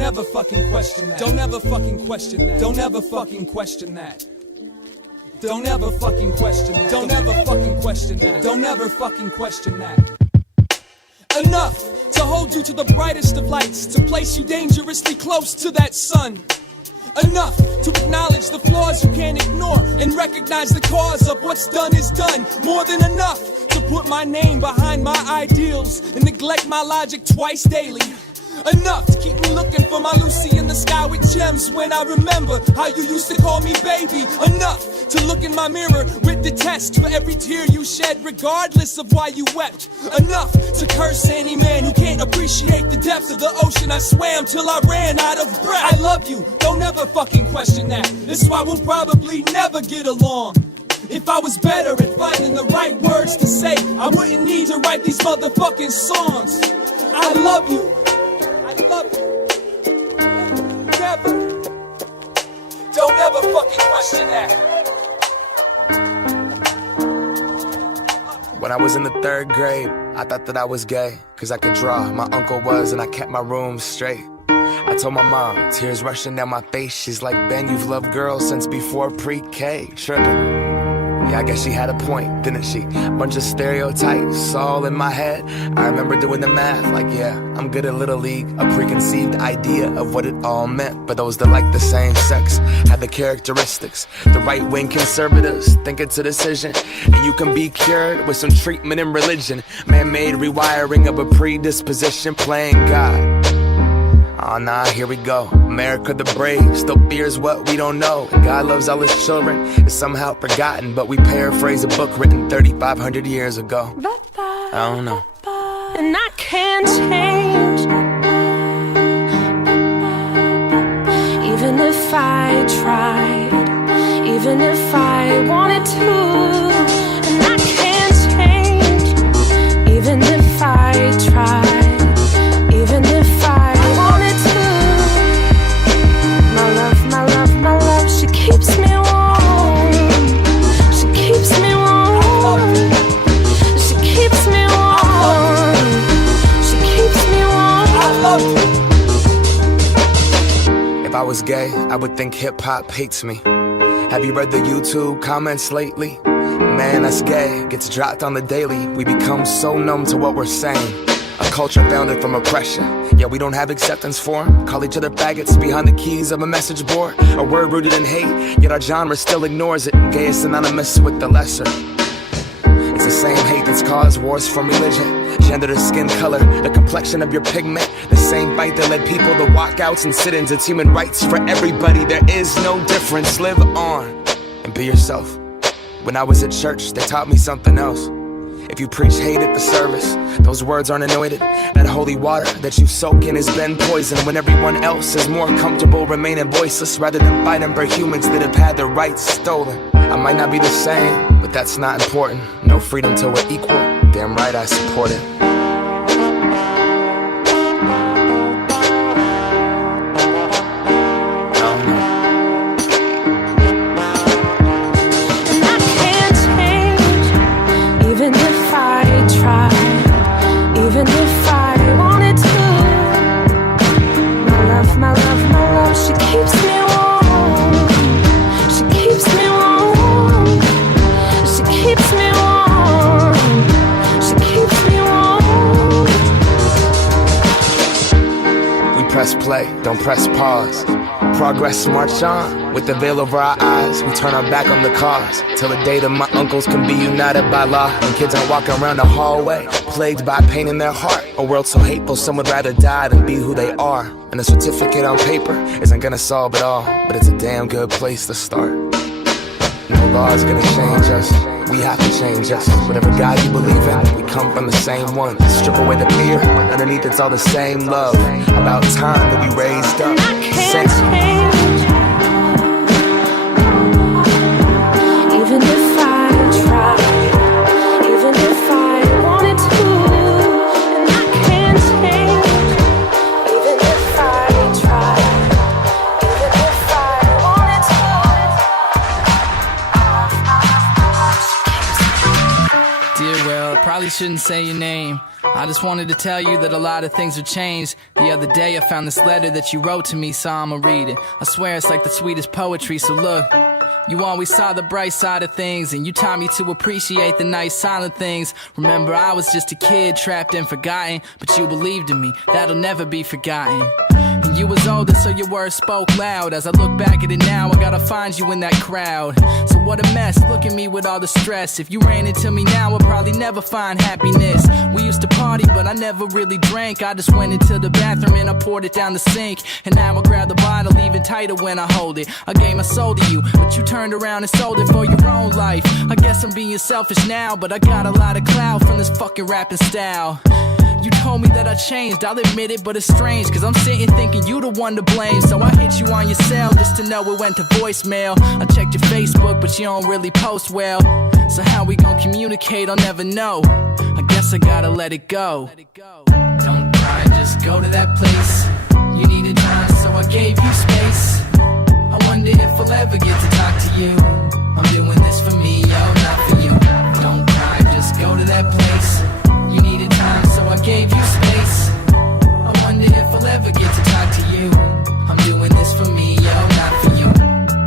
Don't ever fucking question that. Don't ever fucking question that. Don't ever fucking question that. Don't ever fucking question that. Don't ever fucking question that. Don't ever fucking question that. Enough to hold you to the brightest of lights, to place you dangerously close to that sun. Enough to acknowledge the flaws you can't ignore and recognize the cause of what's done is done. More than enough to put my name behind my ideals and neglect my logic twice daily. Enough to keep me looking for my Lucy in the sky with gems when I remember how you used to call me baby. Enough to look in my mirror with detest for every tear you shed regardless of why you wept. Enough to curse any man who can't appreciate the depths of the ocean I swam till I ran out of breath. I love you, don't ever fucking question that. This is why we'll probably never get along. If I was better at finding the right words to say, I wouldn't need to write these motherfucking songs. I love you. I love you. Never. Don't ever fucking question that. When I was in the 3rd grade, I thought that I was gay, cause I could draw. My uncle was, and I kept my room straight. I told my mom, tears rushing down my face. She's like, Ben, you've loved girls since before pre-K. Trippin'. Yeah, I guess she had a point, didn't she? Bunch of stereotypes all in my head. I remember doing the math, like, yeah, I'm good at Little League. A preconceived idea of what it all meant. But those that like the same sex had the characteristics. The right-wing conservatives think it's a decision, and you can be cured with some treatment in religion. Man-made rewiring of a predisposition, playing God. Oh nah, here we go. America the brave still fears what we don't know. And God loves all his children. It's somehow forgotten, but we paraphrase a book written 3,500 years ago. I don't know. And I can't change, even if I tried, even if I wanted to. And I can't change, even if I tried, even if I keeps me warm. She keeps me warm. She keeps me warm. She keeps me warm. If I was gay, I would think hip-hop hates me. Have you read the YouTube comments lately? Man, that's gay. Gets dropped on the daily. We become so numb to what we're saying. A culture founded from oppression. Yeah, we don't have acceptance for 'em. Call each other faggots behind the keys of a message board. A word rooted in hate, yet our genre still ignores it. Gay is synonymous with the lesser. It's the same hate that's caused wars from religion, gender to skin color, the complexion of your pigment. The same fight that led people to walkouts and sit-ins. It's human rights for everybody. There is no difference. Live on and be yourself. When I was at church, they taught me something else. If you preach hate at the service, those words aren't anointed. That holy water that you soak in has been poisoned. When everyone else is more comfortable remaining voiceless rather than fighting for humans that have had their rights stolen. I might not be the same, but that's not important. No freedom till we're equal. Damn right I support it. Even if I wanted to. My love, she keeps me warm. She keeps me warm. She keeps me warm. She keeps me warm. We press play, don't press pause. Progress march on, with the veil over our eyes. We turn our back on the cause, till the day that my uncles can be united by law. And kids aren't walking around the hallway, plagued by pain in their heart. A world so hateful, some would rather die than be who they are. And a certificate on paper isn't gonna solve it all, but it's a damn good place to start. No law's gonna change us, we have to change us. Whatever God you believe in, we come from the same one. Strip away the fear, underneath it's all the same love. About time that we raised up. I can't change, even if I tried, even if I wanted to. And I can't change, even if I tried, even if I wanted to. Dear world, probably shouldn't say your name. I just wanted to tell you that a lot of things have changed. The other day I found this letter that you wrote to me, so I'ma read it. I swear it's like the sweetest poetry, so look. You always saw the bright side of things, and you taught me to appreciate the nice silent things. Remember, I was just a kid trapped and forgotten, but you believed in me, that'll never be forgotten. And you was older, so your words spoke loud. As I look back at it now, I gotta find you in that crowd. So what a mess, look at me with all the stress. If you ran into me now, I'd probably never find happiness. We used to party, but I never really drank. I just went into the bathroom and I poured it down the sink. And now I grab the bottle even tighter when I hold it. I gave my soul to you, but you turned around and sold it for your own life. I guess I'm being selfish now, but I got a lot of clout from this fucking rapping style. You told me that I changed, I'll admit it, but it's strange, cause I'm sitting thinking you the one to blame. So I hit you on your cell just to know it went to voicemail. I checked your Facebook, but you don't really post well. So how we gon' communicate, I'll never know. I guess I gotta let it go. Don't cry, just go to that place. You needed time, so I gave you space. I wonder if I'll ever get to talk to you. I'm doing this for me, yo, not for you. Don't cry, just go to that place. You needed time, so I gave you space. I wonder if I'll ever get to talk to you. I'm doing this for me, yo, not for you.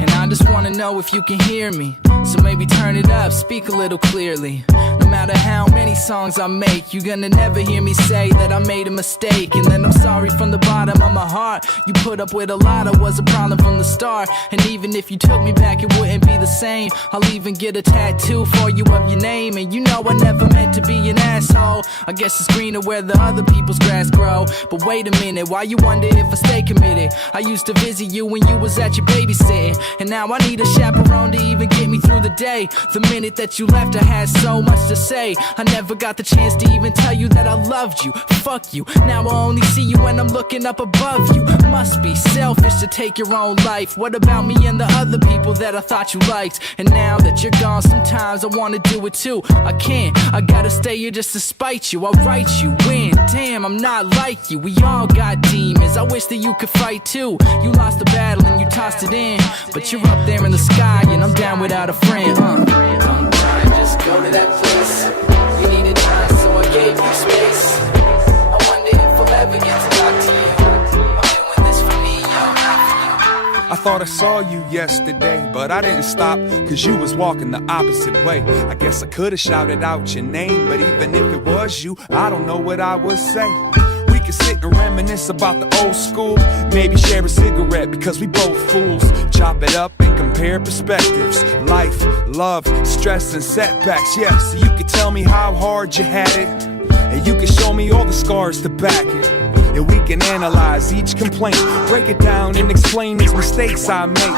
And I just wanna know if you can hear me. So maybe turn it up, speak a little clearly. No matter how many songs I make, you're gonna never hear me say that I made a mistake. And then I'm sorry from the bottom of my heart. You put up with a lot, I was a problem from the start. And even if you took me back, it wouldn't be the same. I'll even get a tattoo for you of your name. And you know I never meant to be an asshole. I guess it's greener where the other people's grass grow. But wait a minute, why you wonder if I stay committed? I used to visit you when you was at your babysitting. And now I need a chaperone to even get me through the day. The minute that you left, I had so much to say. I never got the chance to even tell you that I loved you. Fuck you, now I only see you when I'm looking up above you. Must be selfish to take your own life. What about me and the other people that I thought you liked? And now that you're gone, sometimes I wanna do it too. I can't, I gotta stay here just to spite you. I'll write you in, damn, I'm not like you. We all got demons, I wish that you could fight too. You lost the battle and you tossed it in, but you're up there in the sky and I'm down without a friend. Don't cry, just go to that place. You needed time, so I gave you space. I wonder if I'll ever get to talk to you. I'm doing this for me, yo, not for you. I thought I saw you yesterday, but I didn't stop, cause you was walking the opposite way. I guess I could've shouted out your name, but even if it was you, I don't know what I would say. We could sit and reminisce about the old school, maybe share a cigarette because we both fools. Chop it up and compare perspectives. Life, love, stress and setbacks, yeah. So you could tell me how hard you had it, and you can show me all the scars to back it. And we can analyze each complaint, break it down and explain these mistakes I make.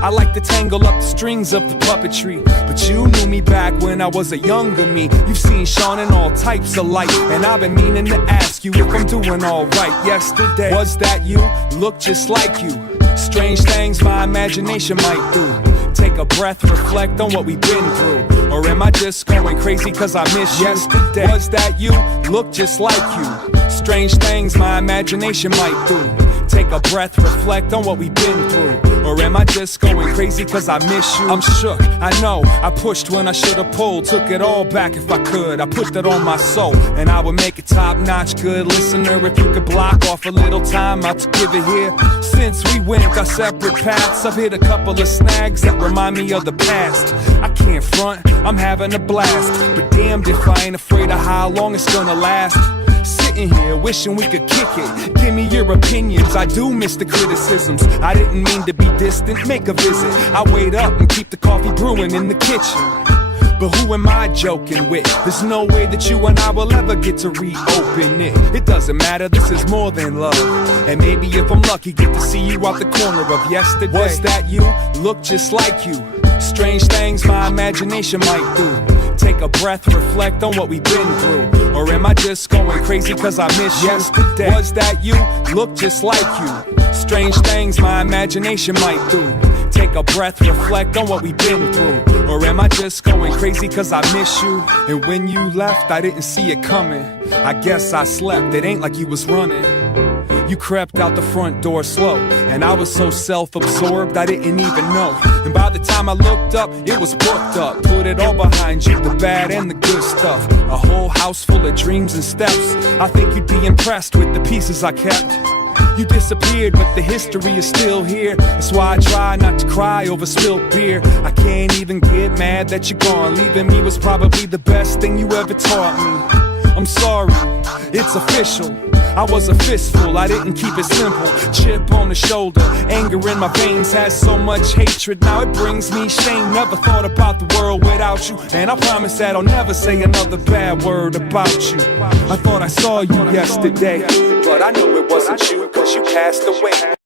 I like to tangle up the strings of the puppetry, but you knew me back when I was a younger me. You've seen Sean in all types of light, and I've been meaning to ask you if I'm doing alright. Yesterday, was that you? Look just like you. Strange things my imagination might do. Take a breath, reflect on what we've been through. Or am I just going crazy cause I miss you? Yesterday, was that you? Look just like you. Strange things my imagination might do. Take a breath, reflect on what we've been through. Or am I just going crazy cause I miss you? I'm shook, I know, I pushed when I should've pulled. Took it all back if I could, I put that on my soul. And I would make it top-notch, good listener. If you could block off a little time out to give it here. Since we went our separate paths, I've hit a couple of snags that remind me of the past. I can't front, I'm having a blast, but damned if I ain't afraid of how long it's gonna last. Sitting here wishing we could kick it. Give me your opinions, I do miss the criticisms. I didn't mean to be distant, make a visit. I wait up and keep the coffee brewing in the kitchen. But who am I joking with? There's no way that you and I will ever get to reopen it. It doesn't matter, this is more than love. And maybe if I'm lucky, get to see you out the corner of yesterday. Was that you? Look just like you. Strange things my imagination might do. Take a breath, reflect on what we've been through. Or am I just going crazy cause I miss you? Yesterday, was that you? Look just like you. Strange things my imagination might do. Take a breath, reflect on what we've been through. Or am I just going crazy cause I miss you? And when you left, I didn't see it coming. I guess I slept, it ain't like you was running. You crept out the front door slow, and I was so self-absorbed I didn't even know. And by the time I looked up, it was booked up. Put it all behind you, the bad and the good stuff. A whole house full of dreams and steps. I think you'd be impressed with the pieces I kept. You disappeared, but the history is still here. That's why I try not to cry over spilled beer. I can't even get mad that you're gone. Leaving me was probably the best thing you ever taught me. I'm sorry, it's official. I was a fistful, I didn't keep it simple. Chip on the shoulder, anger in my veins has so much hatred. Now it brings me shame. Never thought about the world without you, and I promise that I'll never say another bad word about you. I thought I saw you yesterday, but I know it wasn't you, cause you passed away.